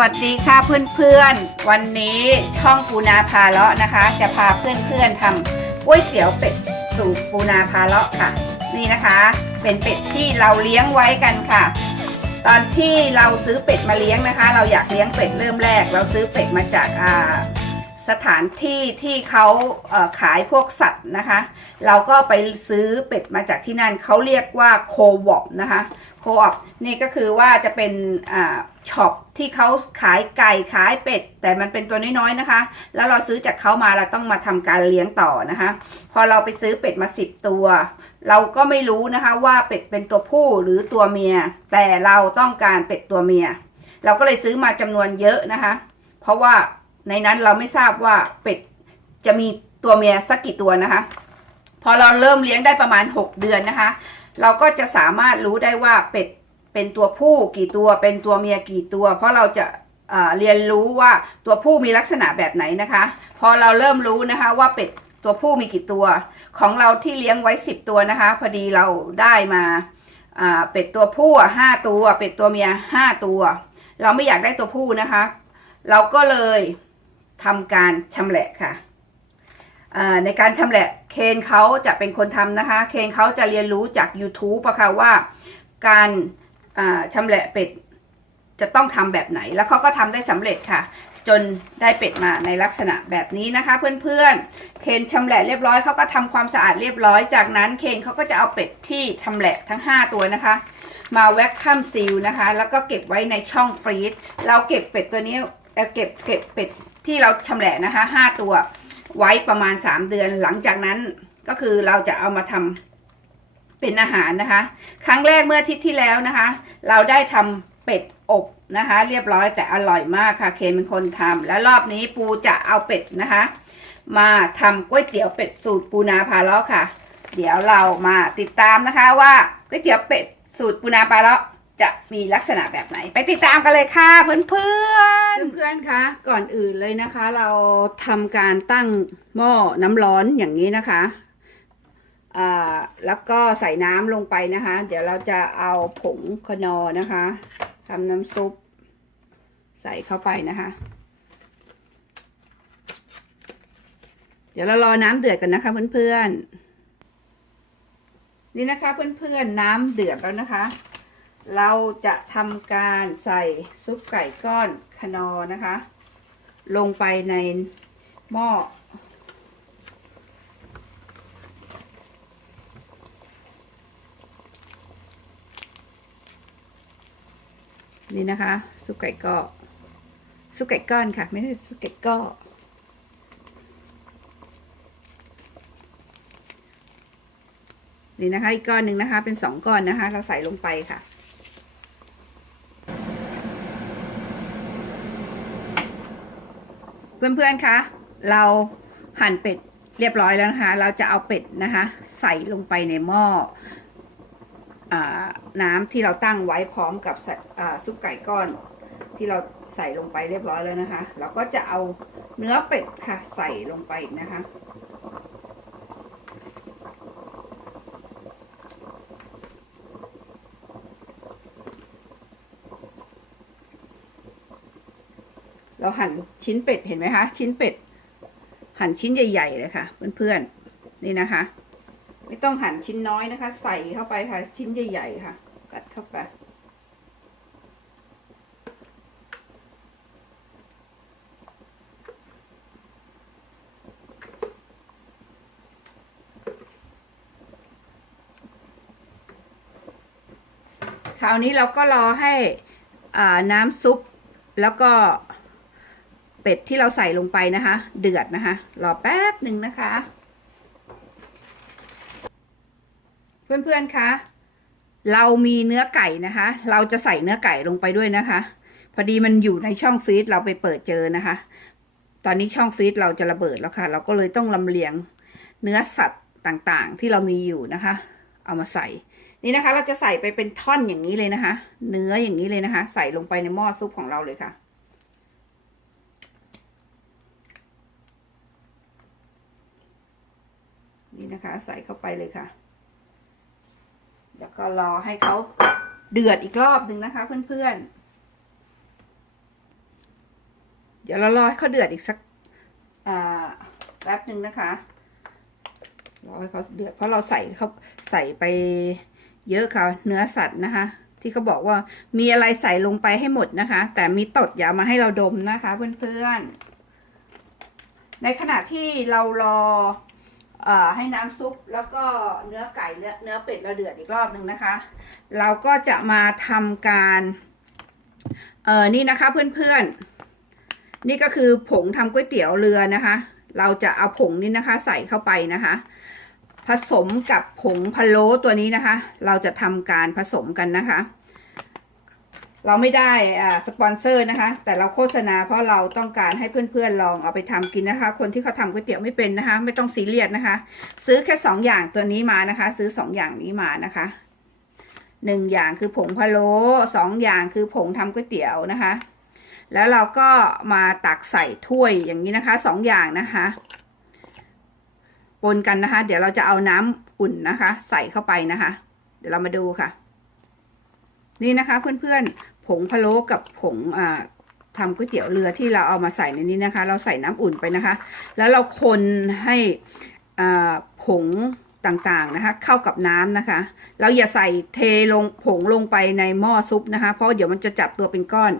วัสดีค่ะเพื่อนๆ วันนี้ช่องปูนาพาเลาะนะคะ จะพาเพื่อนๆทำก๋วยเตี๋ยวเป็ดสูตรปูนาพาเลาะค่ะ นี่นะคะ เป็นเป็ดที่เราเลี้ยงไว้กันค่ะ ตอนที่เราซื้อเป็ดมาเลี้ยงนะคะ เราอยากเลี้ยงเป็ดเริ่มแรก เราซื้อเป็ดมาจากอ่าสถานที่ที่เขาเขายพวกสัตว์นะคะ เราก็ไปซื้อเป็ดมาจากที่นั่นเขาเรียกว่าโควอปนะคะ โคออปนี่ก็คือว่าจะเป็นอ่า ช็อปที่เขาขายไก่ขายเป็ด แต่มันเป็นตัวน้อยๆนะคะ แล้วเราซื้อจากเขามาเราต้องมาทำการเลี้ยงต่อนะคะ พอเราไปซื้อเป็ดมาสิบตัว เราก็ไม่รู้นะคะว่าเป็ดเป็นตัวผู้หรือตัวเมีย แต่เราต้องการเป็ดตัวเมีย เราก็เลยซื้อมาจำนวนเยอะนะคะ เพราะว่าในนั้นเราไม่ทราบว่าเป็ดจะมีตัวเมียสักกี่ตัวนะคะ พอเราเริ่มเลี้ยงได้ประมาณ 6 เดือนนะคะ เราก็จะสามารถรู้ได้ว่าเป็ด เป็นตัวผู้กี่ตัว เป็นตัวเมียกี่ตัว เพราะเราจะเอ่อเรียนรู้ว่าตัวผู้มีลักษณะแบบไหนนะคะ พอเราเริ่มรู้นะคะว่าเป็ดตัวผู้มีกี่ตัว ของเราที่เลี้ยงไว้ 10 ตัวนะคะ พอดีเราได้มาาเป็ดตัวผู้ห้าตัว เป็ดตัวเมียห้าตัว เราไม่อยากได้ตัวผู้นะคะ เราก็เลยทำการชำแหละค่ะในการชำแหละเคนเขาจะเป็นคนทำนะคะ เคนเขาจะเรียนรู้จาก YouTube อะค่ะว่า การ ชำแหละเป็ดจะต้องทำแบบไหน แล้วเขาก็ทำได้สำเร็จค่ะ จนได้เป็ดมาในลักษณะแบบนี้นะคะ เพื่อนๆ เคนชำแหละเรียบร้อยเขาก็ทำความสะอาดเรียบร้อย จากนั้นเคนเขาก็จะเอาเป็ดที่ชำแหละทั้ง 5 ตัวนะคะ มาแว็กคัมซีลนะคะ แล้วก็เก็บไว้ในช่องฟรีซเราเก็บเป็ดตัวนี้เเก็บเก็บเป็ดที่เราชำแหละนะคะ 5 ตัวไว้ประมาณ 3 เดือนหลังจากนั้นก็คือเราจะเอามาทำ เป็นอาหารนะคะ ครั้งแรกเมื่ออาทิตย์ที่แล้วนะคะ เราได้ทำเป็ดอบนะคะ เรียบร้อยแต่อร่อยมากค่ะ เคนเป็นคนทำแล้วรอบนี้ปูจะเอาเป็ดนะคะ มาทำก๋วยเตี๋ยวเป็ดสูตรปูนาพาเลาะค่ะ เดี๋ยวเรามาติดตามนะคะว่าก๋วยเตี๋ยวเป็ดสูตรปูนาพาเลาะจะมีลักษณะแบบไหน ไปติดตามกันเลยค่ะเพื่อนเพื่อนเพื่อนๆคะก่อนอื่นเลยนะคะ เราทำการตั้งหม้อน้ำร้อนอย่างนี้นะคะ แล้วก็ใส่น้ำลงไปนะคะ เดี๋ยวเราจะเอาผงคนอนะคะทำน้ำซุป ใส่เข้าไปนะคะ เดี๋ยวเรารอน้ำเดือดกันนะคะเพื่อนๆ นี่นะคะเพื่อนๆน้ำเดือดแล้วนะคะ เราจะทำการใส่ซุปไก่ก้อนคนอนะคะ ลงไปในหม้อ นี่นะคะ ซุปไก่กอซุปไก่ก้อนค่ะ ไม่ใช่ซุปไก่ก้อนี่นะคะ อีกก้อนหนึ่งนะคะ เป็นสองก้อนนะคะ เราใส่ลงไปค่ะเพื่อนๆ คะ เราหั่นเป็ดเรียบร้อยแล้วนะคะ เราจะเอาเป็ดนะคะ ใส่ลงไปในหม้อ น้ำที่เราตั้งไว้พร้อมกับซุปไก่ก้อนที่เราใส่ลงไปเรียบร้อยแล้วนะคะ เราก็จะเอาเนื้อเป็ดค่ะ ใส่ลงไปอีกนะคะ เราหั่นชิ้นเป็ดเห็นไหมคะ ชิ้นเป็ด หั่นชิ้นใหญ่ ๆ เลยค่ะ เพื่อน ๆ นี่นะคะ ไม่ต้องหั่นชิ้นน้อยนะคะ ใส่เข้าไปค่ะ ชิ้นใหญ่ๆค่ะ กัดเข้าไป คราวนี้เราก็รอให้อ่าน้ำซุปแล้วก็เป็ดที่เราใส่ลงไปนะคะ เดือดนะคะ รอแป๊บหนึ่งนะคะ เพื่อนๆคะ เรามีเนื้อไก่นะคะ เราจะใส่เนื้อไก่ลงไปด้วยนะคะ พอดีมันอยู่ในช่องฟรีซเราไปเปิดเจอนะคะ ตอนนี้ช่องฟรีซเราจะระเบิดแล้วค่ะ เราก็เลยต้องลำเลียงเนื้อสัตว์ต่างๆ ที่เรามีอยู่นะคะ เอามาใส่ นี่นะคะ เราจะใส่ไปเป็นท่อนอย่างนี้เลยนะคะ เนื้ออย่างนี้เลยนะคะ ใส่ลงไปในหม้อซุปของเราเลยค่ะนี่นะคะ ใส่เข้าไปเลยค่ะ แล้วก็รอให้เขาเดือดอีกรอบหนึ่งนะคะ เพื่อนๆ เดี๋ยวเรารอให้เขาเดือดอีกสักแป๊บหนึ่งนะคะ รอให้เขาเดือดเพราะเราใส่เขาใส่ไปเยอะค่ะเนื้อสัตว์นะคะ ที่เขาบอกว่ามีอะไรใส่ลงไปให้หมดนะคะ แต่มีตดอย่ามาให้เราดมนะคะ เพื่อนๆ ในขณะที่เรารอ ให้น้ำซุปแล้วก็เนื้อไก่เนื้อเนื้อเป็ดเราเดือดอีกรอบหนึ่งนะคะ เราก็จะมาทำการเออนี่นะคะเพื่อนๆ นี่ก็คือผงทำก๋วยเตี๋ยวเรือนะคะ เราจะเอาผงนี้นะคะ ใส่เข้าไปนะคะ ผสมกับผงพะโล้ตัวนี้นะคะ เราจะทำการผสมกันนะคะ เราไม่ได้สปอนเซอร์นะคะ แต่เราโฆษณาเพราะเราต้องการให้เพื่อนๆลองเอาไปทำกินนะคะ คนที่เขาทำก๋วยเตี๋ยวไม่เป็นนะคะ ไม่ต้องซีเรียสนะคะ ซื้อแค่สองอย่างตัวนี้มานะคะ ซื้อสองอย่างนี้มานะคะหนึ่งอย่างคือผงพะโล้สองอย่างคือผงทำก๋วยเตี๋ยวนะคะ แล้วเราก็มาตักใส่ถ้วยอย่างนี้นะคะสองอย่างนะคะปนกันนะคะ เดี๋ยวเราจะเอาน้ำอุ่นนะคะ ใส่เข้าไปนะคะ เดี๋ยวเรามาดูค่ะนี่นะคะเพื่อนๆ ผงพะโล้กับผงอ่าทำก๋วยเตี๋ยวเรือที่เราเอามาใส่ในนี้นะคะ เราใส่น้ำอุ่นไปนะคะ แล้วเราคนให้อ่าผงต่างๆนะคะ เข้ากับน้ำนะคะ เราอย่าใส่เทลงผงลงไปในหม้อซุปนะคะ เพราะเดี๋ยวมันจะจับตัวเป็นก้อน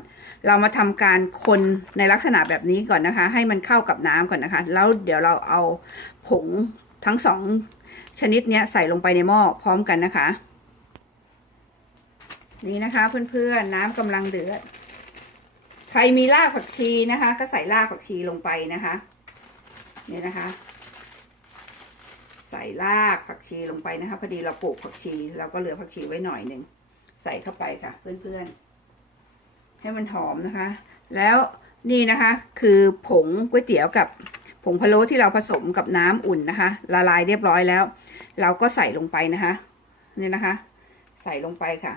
เรามาทำการคนในลักษณะแบบนี้ก่อนนะคะ ให้มันเข้ากับน้ำก่อนนะคะ แล้วเดี๋ยวเราเอาผงทั้งสองชนิดเนี้ยใส่ลงไปในหม้อพร้อมกันนะคะ นี่นะคะเพื่อนๆน้ำกำลังเดือด ใครมีรากผักชีนะคะ ก็ใส่รากผักชีลงไปนะคะนี่นะคะ ใส่รากผักชีลงไปนะคะ พอดีเราปลูกผักชีเราก็เหลือผักชีไว้หน่อยหนึ่งใส่เข้าไปค่ะ เพื่อนๆ ให้มันหอมนะคะ แล้วนี่นะคะ คือผงก๋วยเตี๋ยวกับผงพะโล้ที่เราผสมกับน้ำอุ่นนะคะ ละลายเรียบร้อยแล้ว เราก็ใส่ลงไปนะคะ นี่นะคะ ใส่ลงไปค่ะ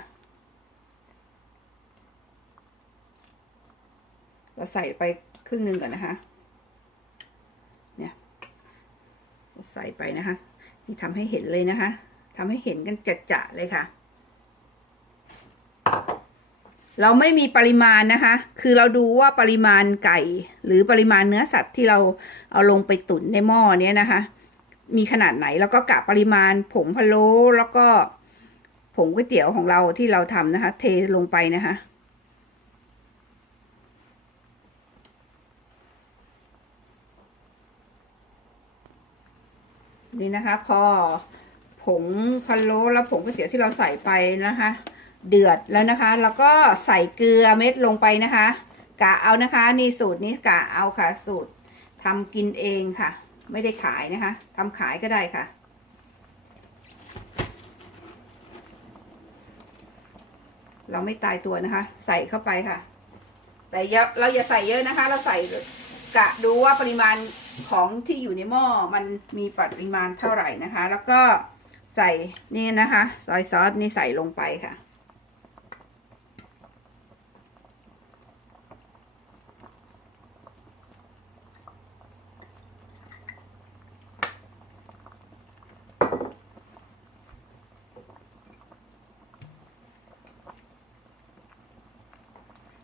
เราใส่ไปครึ่งหนึ่งก่อนนะคะ เนี่ยใส่ไปนะคะ นี่ทำให้เห็นเลยนะคะทำให้เห็นกันจัดๆเลยค่ะ เราไม่มีปริมาณนะคะ คือเราดูว่าปริมาณไก่ หรือปริมาณเนื้อสัตว์ที่เราเอาลงไปตุ๋นในหม้อเนี้ยนะคะ มีขนาดไหนแล้วก็กะปริมาณผงพะโล้แล้วก็ผงก๋วยเตี๋ยวของเราที่เราทำนะคะ เทลงไปนะคะ นี่นะคะ พอผงพะโล้แล้วผงก๋วยเตี๋ยวที่เราใส่ไปนะคะ เดือดแล้วนะคะ แล้วก็ใส่เกลือเม็ดลงไปนะคะกะเอานะคะ นี่สูตรนี้กะเอาค่ะ สูตรทำกินเองค่ะ ไม่ได้ขายนะคะทำขายก็ได้ค่ะเราไม่ตายตัวนะคะ ใส่เข้าไปค่ะ แต่เราอย่าใส่เยอะนะคะ เราใส่กะดูว่าปริมาณ ของที่อยู่ในหม้อมันมีปริมาณเท่าไหร่นะคะ แล้วก็ใส่นี่นะคะซอยซอสนี่ใส่ลงไปค่ะ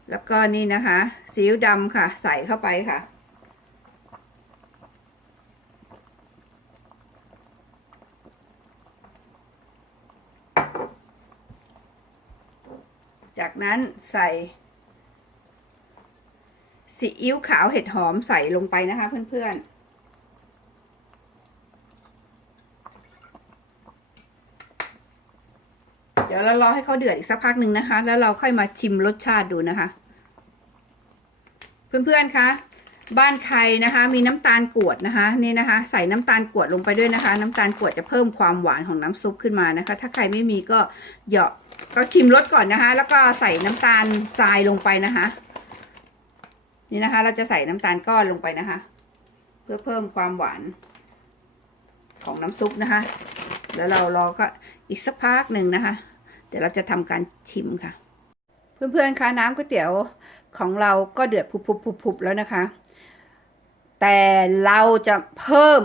แล้วก็นี่นะคะซีอิ๊วดำค่ะ ใส่เข้าไปค่ะ นั้นใส่ซีอิ๊วขาวเห็ดหอมใส่ลงไปนะคะเพื่อนๆ เดี๋ยวเรารอให้เขาเดือดอีกสักพักหนึ่งนะคะ แล้วเราค่อยมาชิมรสชาติดูนะคะ เพื่อนๆคะ บ้านใครนะคะ มีน้ำตาลกรวดนะคะนี่นะคะ ใส่น้ำตาลกรวดลงไปด้วยนะคะ น้ำตาลกรวดจะเพิ่มความหวานของน้ำซุปขึ้นมานะคะ ถ้าใครไม่มีก็เหยาะก็ชิมรสก่อนนะคะ แล้วก็ใส่น้ำตาลทรายลงไปนะคะ นี่นะคะ เราจะใส่น้ำตาลก้อนลงไปนะคะ เพื่อเพิ่มความหวานของน้ำซุปนะคะ แล้วเรารอก็อีกสักพักหนึ่งนะคะ เดี๋ยวเราจะทำการชิมค่ะ เพื่อนๆคะน้ำก๋วยเตี๋ยวของเราก็เดือดพุบๆๆแล้วนะคะ แต่เราจะเพิ่ม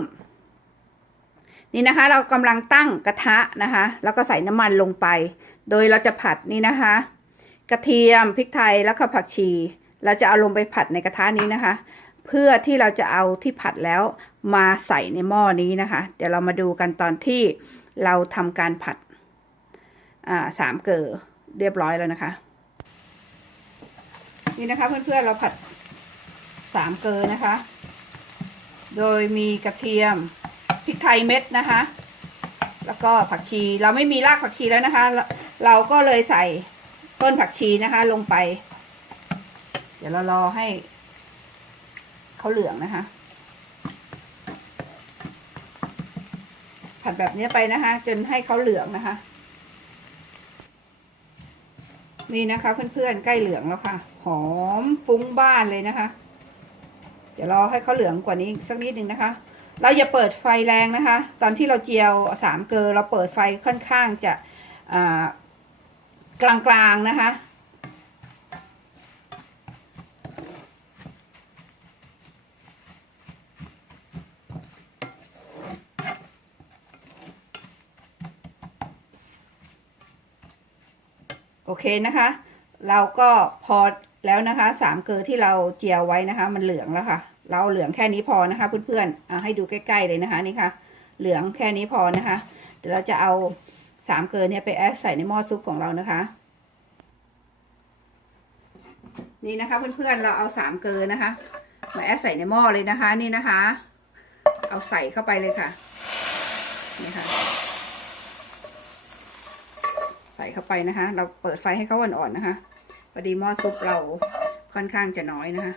นี่นะคะ เรากำลังตั้งกระทะนะคะ แล้วก็ใส่น้ำมันลงไป โดยเราจะผัดนี่นะคะ กระเทียมพริกไทยแล้วก็ผักชี เราจะเอาลงไปผัดในกระทะนี้นะคะ เพื่อที่เราจะเอาที่ผัดแล้วมาใส่ในหม้อนี้นะคะ เดี๋ยวเรามาดูกันตอนที่เราทำการผัดสามเกลือเรียบร้อยแล้วนะคะ นี่นะคะเพื่อนๆเราผัดสามเกลือนะคะ โดยมีกระเทียมพริกไทยเม็ดนะคะ แล้วก็ผักชีเราไม่มีรากผักชีแล้วนะคะ เราก็เลยใส่ต้นผักชีนะคะ ลงไป เดี๋ยวเรารอให้เขาเหลืองนะคะ ผัดแบบนี้ไปนะคะ จนให้เขาเหลืองนะคะ นี่นะคะเพื่อนๆใกล้เหลืองแล้วค่ะ หอมฟุ้งบ้านเลยนะคะ ดี๋ยวรอให้เขาเหลืองกว่านี้สักนิดนึงนะคะ เราอย่าเปิดไฟแรงนะคะ ตอนที่เราเจียวสามเกลอเราเปิดไฟค่อนข้างจะกลางๆนะคะโอเคนะคะ เราก็พอ แล้วนะคะสามเกลือที่เราเจียวไว้นะคะ มันเหลืองแล้วค่ะ เราเหลืองแค่นี้พอนะคะ เพื่อนๆอะให้ดูใกล้ๆเลยนะคะนี่ค่ะ เหลืองแค่นี้พอนะคะ เดี๋ยวเราจะเอาสามเกลือเนี่ยไปแอดใส่ในหม้อซุปของเรานะคะ นี่นะคะเพื่อนๆเราเอาสามเกลือนะคะมาแอดใส่ในหม้อเลยนะคะนี่นะคะ เอาใส่เข้าไปเลยค่ะนี่ค่ะ ใส่เข้าไปนะคะ เราเปิดไฟให้เขาอ่อนๆนะคะ พอดีหม้อซุปเราค่อนข้างจะน้อยนะคะ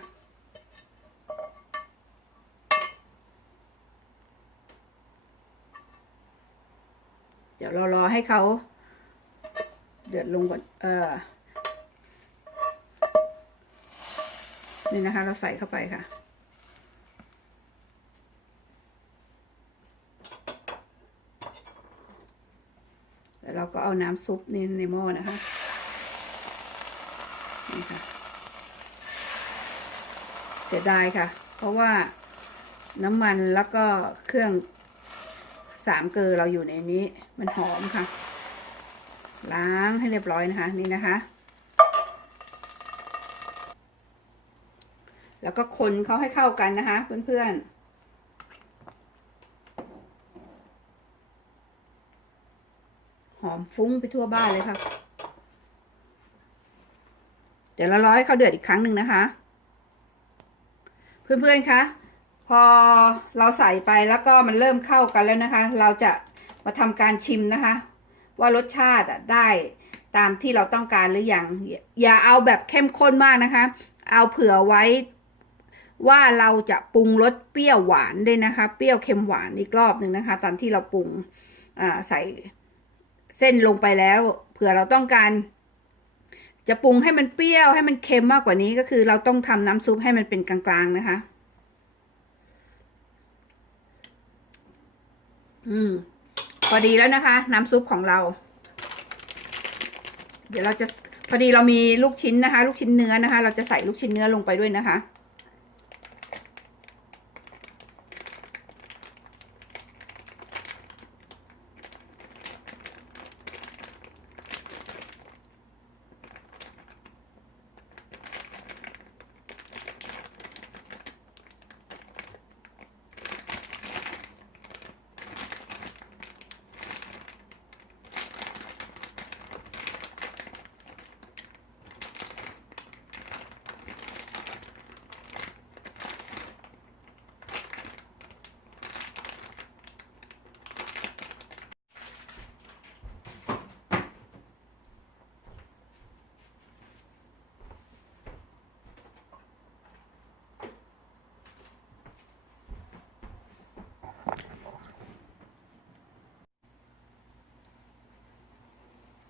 เดี๋ยวเรารอให้เขาเดือดลงก่อนเออนี่นะคะ เราใส่เข้าไปค่ะแล้วเราก็เอาน้ำซุปนี่ในหม้อนะคะนี่ค่ะ เสียดายค่ะ เพราะว่าน้ำมันแล้วก็เครื่องสามเกลือเราอยู่ในนี้ มันหอมค่ะ ล้างให้เรียบร้อยนะคะ นี่นะคะ แล้วก็คนเขาให้เข้ากันนะคะ เพื่อนๆหอมฟุ้งไปทั่วบ้านเลยค่ะ เดี๋ยวเรารอให้เขาเดือดอีกครั้งหนึ่งนะคะ เพื่อนๆคะพอเราใส่ไปแล้วก็มันเริ่มเข้ากันแล้วนะคะ เราจะมาทำการชิมนะคะ ว่ารสชาติได้ตามที่เราต้องการหรือยังอย่าเอาแบบเข้มข้นมากนะคะ เอาเผื่อไว้ว่าเราจะปรุงรสเปรี้ยวหวานด้วยนะคะ เปรี้ยวเค็มหวานอีกรอบหนึ่งนะคะตอนที่เราปรุงใส่เส้นลงไปแล้ว เผื่อเราต้องการ จะปรุงให้มันเปรี้ยวให้มันเค็มมากกว่านี้ก็คือเราต้องทำน้ำซุปให้มันเป็นกลางๆนะคะ อืม พอดีแล้วนะคะ น้ำซุปของเรา เดี๋ยวเราจะพอดีเรามีลูกชิ้นนะคะ ลูกชิ้นเนื้อนะคะ เราจะใส่ลูกชิ้นเนื้อลงไปด้วยนะคะ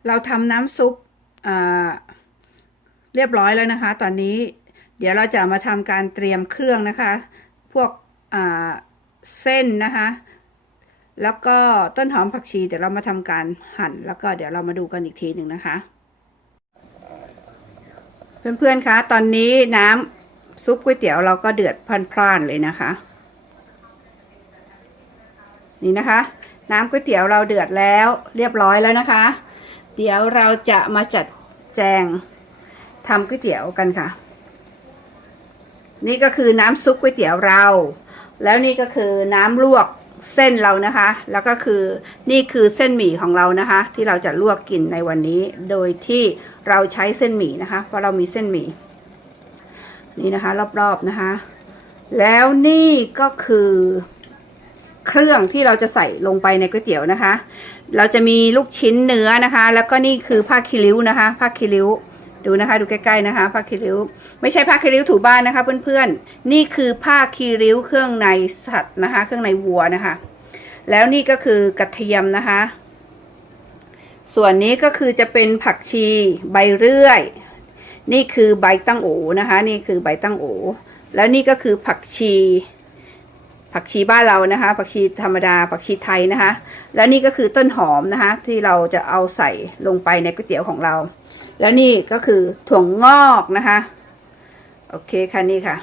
เราทำน้ำซุปเรียบร้อยแล้วนะคะ ตอนนี้เดี๋ยวเราจะมาทำการเตรียมเครื่องนะคะ พวกเส้นนะคะ แล้วก็ต้นหอมผักชี เดี๋ยวเรามาทำการหั่น แล้วก็เดี๋ยวเรามาดูกันอีกทีหนึ่งนะคะ เพื่อนๆคะตอนนี้น้ำซุปก๋วยเตี๋ยวเราก็เดือดพล่านๆเลยนะคะ นี่นะคะ น้ำก๋วยเตี๋ยวเราเดือดแล้วเรียบร้อยแล้วนะคะ เดี๋ยวเราจะมาจัดแจงทำก๋วยเตี๋ยวกันค่ะ นี่ก็คือน้ำซุปก๋วยเตี๋ยวเรา แล้วนี่ก็คือน้ำลวกเส้นเรานะคะ แล้วก็คือนี่คือเส้นหมี่ของเรานะคะ ที่เราจะลวกกินในวันนี้ โดยที่เราใช้เส้นหมี่นะคะ เพราะเรามีเส้นหมี่นี่นะคะ รอบๆนะคะ แล้วนี่ก็คือ เครื่องที่เราจะใส่ลงไปในก๋วยเตี๋ยวนะคะ เราจะมีลูกชิ้นเนื้อนะคะ แล้วก็นี่คือผ้าคีริ้วนะคะผ้าคีริ้วดูนะคะดูใกล้ๆนะคะผ้าคีริ้ว ไม่ใช่ผ้าคีริ้วถูบ้านนะคะ เพื่อนๆ นี่คือผ้าคีริ้วเครื่องในสัตว์นะคะ เครื่องในวัวนะคะ แล้วนี่ก็คือกระเทียมนะคะ ส่วนนี้ก็คือจะเป็นผักชีใบเรื่อย นี่คือใบตั้งโอนะคะ นี่คือใบตั้งโอแล้วนี่ก็คือผักชี ผักชีบ้านเรานะคะ ผักชีธรรมดา ผักชีไทยนะคะ แล้วนี่ก็คือต้นหอมนะคะ ที่เราจะเอาใส่ลงไปในก๋วยเตี๋ยวของเรา แล้วนี่ก็คือถั่วงอกนะคะ โอเคค่ะนี่ค่ะ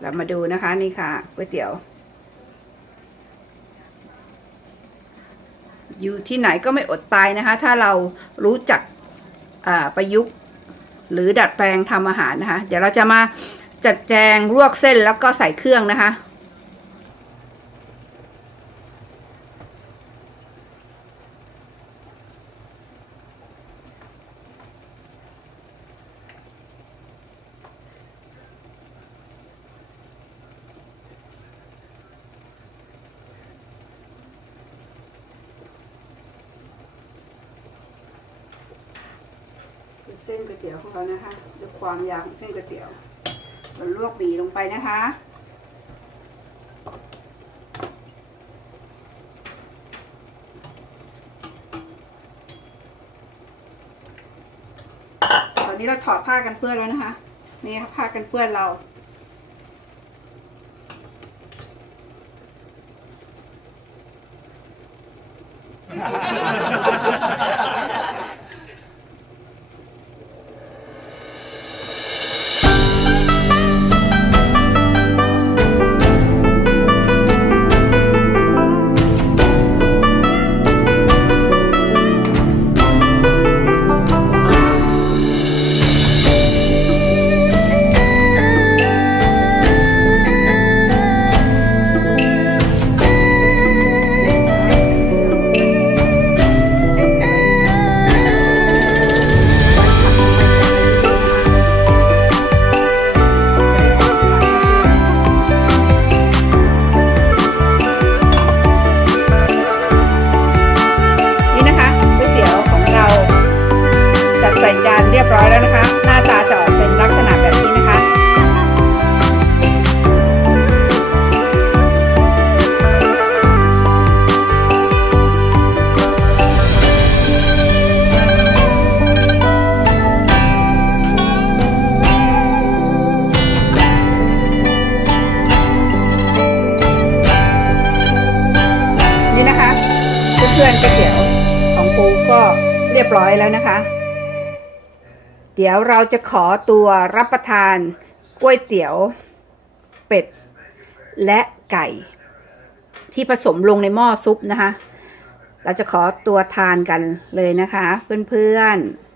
เรามาดูนะคะนี่ค่ะก๋วยเตี๋ยว อยู่ที่ไหนก็ไม่อดตายนะคะ ถ้าเรารู้จักประยุกต์หรือดัดแปลงทำอาหารนะคะ เดี๋ยวเราจะมาจัดแจงลวกเส้นแล้วก็ใส่เครื่องนะคะ เส้นก๋วยเตี๋ยวของเรานะคะดูความยาวของเส้นก๋วยเตี๋ยวเราลวกหมี่ลงไปนะคะตอนนี้เราถอดผ้ากันเปื้อนแล้วนะคะ นี่ค่ะผ้ากันเปื้อนเรา เราจะขอตัวรับประทานก๋วยเตี๋ยว เป็ด และไก่ ที่ผสมลงในหม้อซุปนะคะ เราจะขอตัวทานกันเลยนะคะ เพื่อนๆ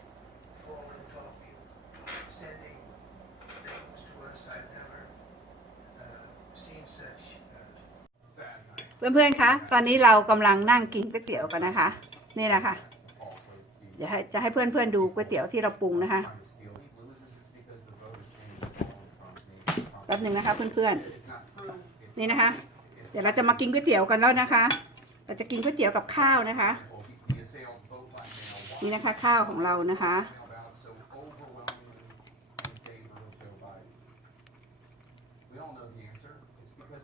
เพื่อนๆ คะ ตอนนี้เรากำลังนั่งกินก๋วยเตี๋ยวกันนะคะ นี่แหละค่ะ เดี๋ยวให้จะให้เพื่อนๆ ดูก๋วยเตี๋ยวที่เราปรุงนะคะ ป๊บหนึ่งนะคะ เพื่อนๆ นี่นะคะ เดี๋ยวเราจะมากินก๋วยเตี๋ยวกันแล้วนะคะ เราจะกินก๋วยเตี๋ยวกับข้าวนะคะ นี่นะคะข้าวของเรานะคะ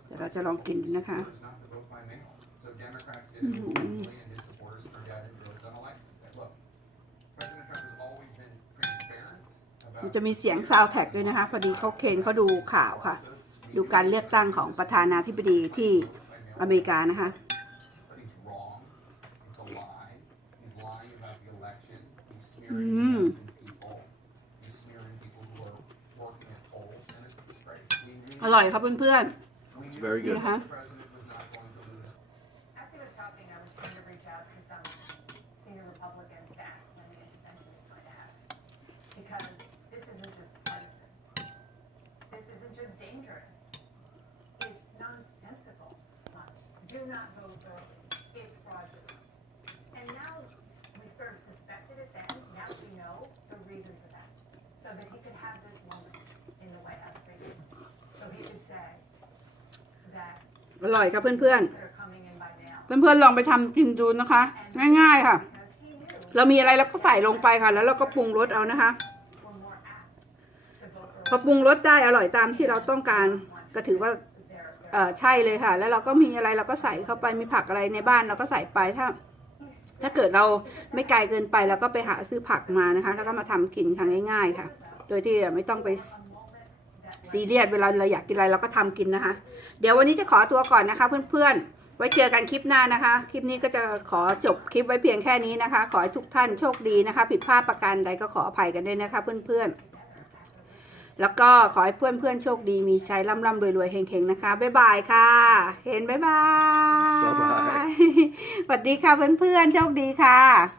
เดี๋ยวเราจะลองกินนะคะ อื้อหือ มันจะมีเสียงซาวแท็กด้วยนะคะ พอดีเขาเคนเขาดูข่าวค่ะ ดูการเลือกตั้งของประธานาธิบดีที่อเมริกานะคะ But he's wrong. It's a lie. He's lying about the election. He's Mm. smearing people. He's smearing people who are working at polls, and it's a disgrace. We knew, อร่อยครับเพื่อน we knew very the good. นะคะ dangerous. It's nonsensical. Do not vote early. It's fraudulent. And now we sort of suspected it then. Now we know the reason for that. So that he could have this moment in the White House briefing. So he could say that อร่อยครับเพื่อน they're coming in by mail. ๆ เพื่อนๆลองไปทำกินดูนะคะ ง่าย ๆ ค่ะ เรามีอะไรเราก็ใส่ลงไปค่ะ แล้วเราก็ปรุงรสเอานะคะ Because พอปรุงรสได้อร่อยตามที่เราต้องการก็ถือว่าเออใช่เลยค่ะ แล้วเราก็มีอะไรเราก็ใส่เข้าไปมีผักอะไรในบ้านเราก็ใส่ไปถ้า ถ้าเกิดเราไม่ไกลเกินไปเราก็ไปหาซื้อผักมานะคะ แล้วก็มาทำกินทางง่าย ๆ ค่ะ โดยที่ไม่ต้องไปซีเรียสเวลาเราอยากกินอะไรเราก็ทำกินนะคะ เดี๋ยววันนี้จะขอตัวก่อนนะคะเพื่อนๆ ไว้เจอกันคลิปหน้านะคะ คลิปนี้ก็จะขอจบคลิปไว้เพียงแค่นี้นะคะ ขอให้ทุกท่านโชคดีนะคะ ผิดพลาดประการใดก็ขออภัยกันด้วยนะคะ เพื่อนๆ แล้วก็ขอให้เพื่อนๆโชคดีมีชัยร่ำๆรวยๆเฮงๆนะคะ บ๊ายบายค่ะ เห็นบ๊ายบายบ๊ายบายสวัสดีค่ะเพื่อนๆโชคดีค่ะ